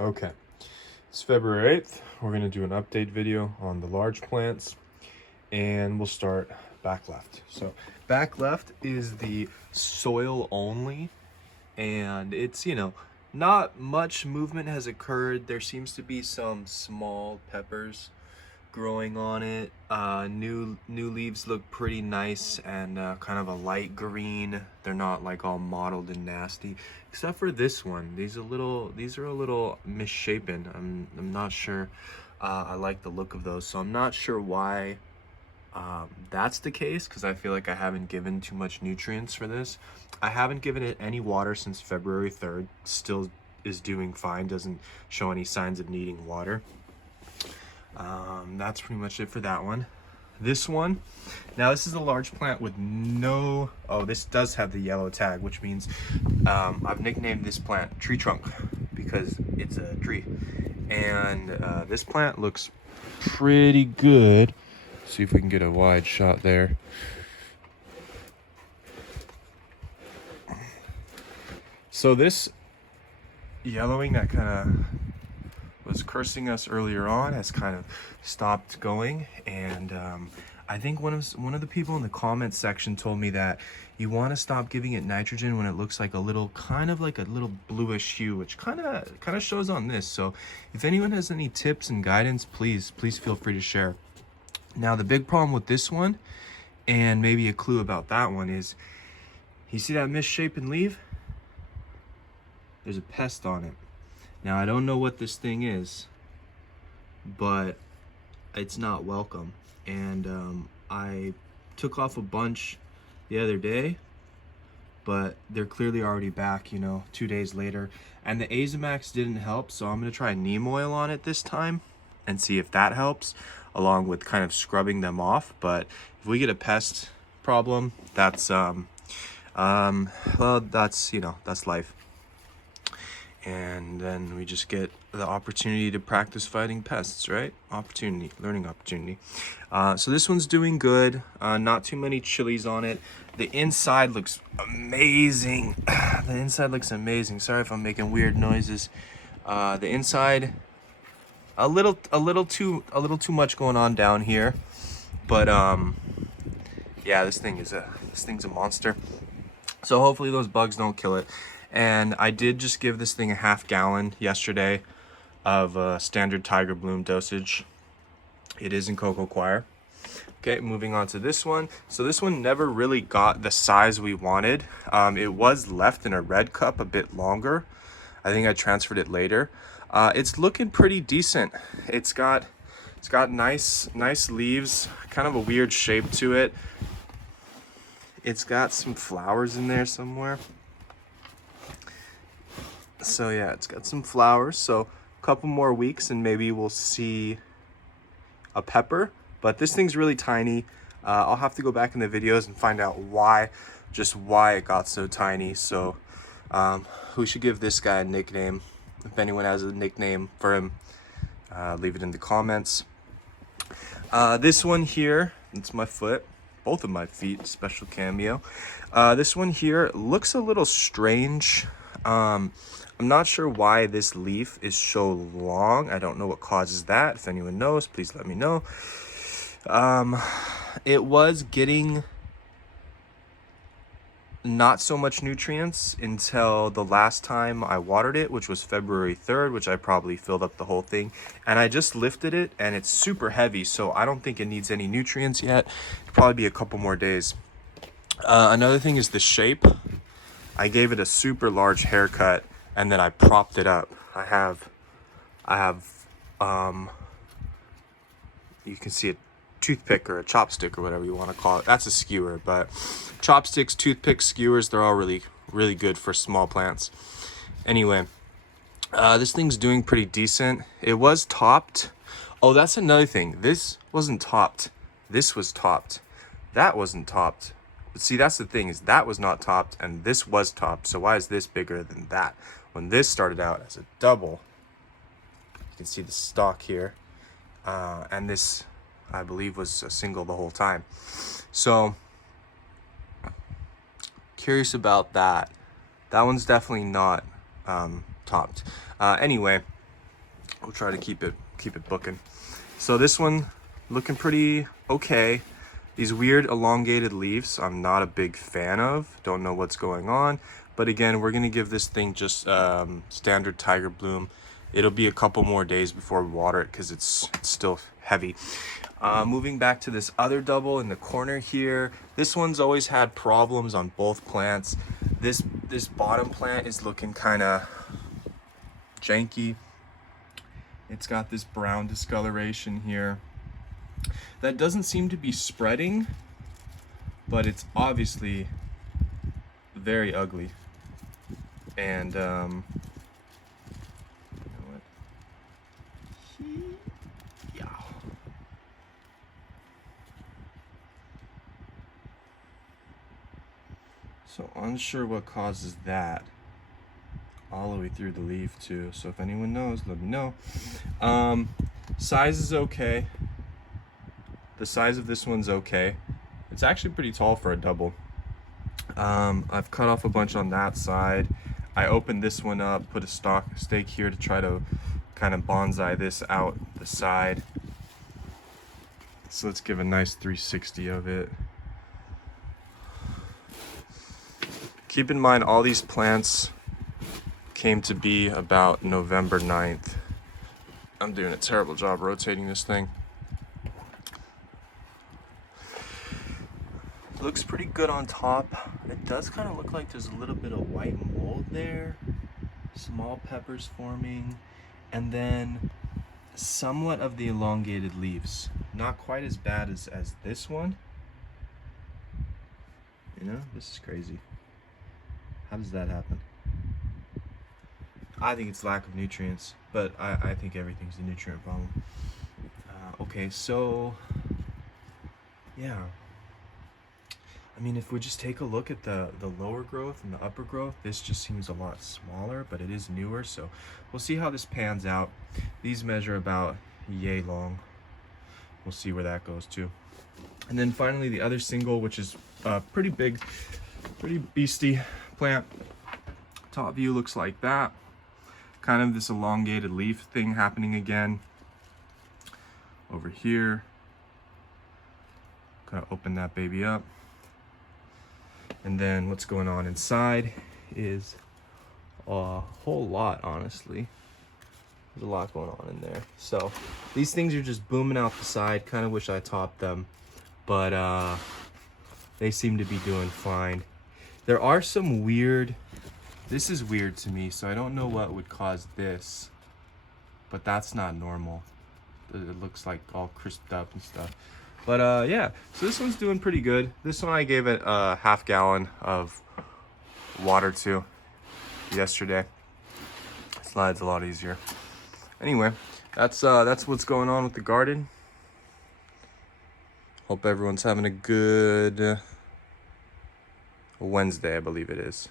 Okay, it's February 8th. We're going to do an update video on the large plants, and we'll start back left. So back left is the soil only, and it's, not much movement has occurred. There seems to be some small peppers growing on it. New leaves look pretty nice and kind of a light green. They're not like all mottled and nasty, except for this one. These are a little misshapen. I'm not sure. I like the look of those, so I'm not sure why that's the case, because I feel like I haven't given too much nutrients for this. I haven't given it any water since February 3rd. Still is doing fine, doesn't show any signs of needing water. That's pretty much it for that one. This one, now this is a large plant with no, oh, this does have the yellow tag, which means I've nicknamed this plant tree trunk because it's a tree. And this plant looks pretty good. See if we can get a wide shot there. So this yellowing that kind of was cursing us earlier on has kind of stopped going, and I think one of the people in the comment section told me that you want to stop giving it nitrogen when it looks like a little bluish hue, which kind of shows on this. So if anyone has any tips and guidance, please feel free to share. Now the big problem with this one, and maybe a clue about that one, is you see that misshapen leaf? There's a pest on it. Now, I don't know what this thing is, but it's not welcome. And I took off a bunch the other day, but they're clearly already back, 2 days later. And the Azamax didn't help, so I'm going to try Neem Oil on it this time and see if that helps, along with kind of scrubbing them off. But if we get a pest problem, that's, well, that's life. And then we just get the opportunity to practice fighting pests, right? Learning opportunity. So this one's doing good. Not too many chilies on it. The inside looks amazing. The inside looks amazing. Sorry if I'm making weird noises. The inside, a little too much going on down here, but yeah, this thing's a monster. So hopefully those bugs don't kill it. And I did just give this thing a half gallon yesterday of standard Tigerbloom dosage. It is in Cocoa Choir. Okay, moving on to this one. So this one never really got the size we wanted. It was left in a red cup a bit longer. I think I transferred it later. It's looking pretty decent. It's got nice leaves, kind of a weird shape to it. It's got some flowers in there somewhere. So yeah, it's got some flowers. So a couple more weeks and maybe we'll see a pepper. But this thing's really tiny. I'll have to go back in the videos and find out why it got so tiny. So we should give this guy a nickname. If anyone has a nickname for him, leave it in the comments. This one here, it's my foot. Both of my feet, special cameo. This one here looks a little strange. I'm not sure why this leaf is so long. I don't know what causes that. If anyone knows, please let me know. It was getting not so much nutrients until the last time I watered it, which was February 3rd, which I probably filled up the whole thing. And I just lifted it and it's super heavy, so I don't think it needs any nutrients yet. It'll probably be a couple more days. Another thing is the shape. I gave it a super large haircut and then I propped it up. I have you can see a toothpick or a chopstick or whatever you want to call it. That's a skewer, but chopsticks, toothpicks, skewers, they're all really good for small plants. Anyway, this thing's doing pretty decent. It was topped. Oh, that's another thing. This wasn't topped. This was topped. That wasn't topped. But see, that's the thing, is that was not topped and this was topped. So why is this bigger than that? When this started out as a double, you can see the stalk here. And this, I believe, was a single the whole time. So curious about that. That one's definitely not topped. Anyway, we'll try to keep it booking. So this one looking pretty okay. These weird elongated leaves I'm not a big fan of. Don't know what's going on. But again, we're gonna give this thing just standard Tigerbloom. It'll be a couple more days before we water it because it's still heavy. Moving back to this other double in the corner here. This one's always had problems on both plants. This bottom plant is looking kind of janky. It's got this brown discoloration here. That doesn't seem to be spreading, but it's obviously very ugly. And you know what? Yeah. So unsure what causes that. All the way through the leaf too. So if anyone knows, let me know. Size is okay. The size of this one's okay. It's actually pretty tall for a double. I've cut off a bunch on that side. I opened this one up, put a stake here to try to kind of bonsai this out the side. So let's give a nice 360 of it. Keep in mind, all these plants came to be about November 9th. I'm doing a terrible job rotating this thing. Looks pretty good on top. It does kind of look like there's a little bit of white mold there. Small peppers forming. And then somewhat of the elongated leaves. Not quite as bad as this one. You know, this is crazy. How does that happen? I think it's lack of nutrients, but I think everything's a nutrient problem. Okay, so yeah. I mean, if we just take a look at the lower growth and the upper growth, this just seems a lot smaller, but it is newer, so we'll see how this pans out. These measure about yay long. We'll see where that goes too. And then finally the other single, which is a pretty big, pretty beastie plant. Top view looks like that. Kind of this elongated leaf thing happening again. Over here. Kind of open that baby up. And then what's going on inside is a whole lot, honestly. There's a lot going on in there. So these things are just booming out the side. Kind of wish I topped them, but they seem to be doing fine. There are some weird, this is weird to me, so I don't know what would cause this, but that's not normal. It looks like all crisped up and stuff. But yeah, so this one's doing pretty good. This one I gave it a half gallon of water to yesterday. Slide's a lot easier. Anyway, that's what's going on with the garden. Hope everyone's having a good Wednesday, I believe it is.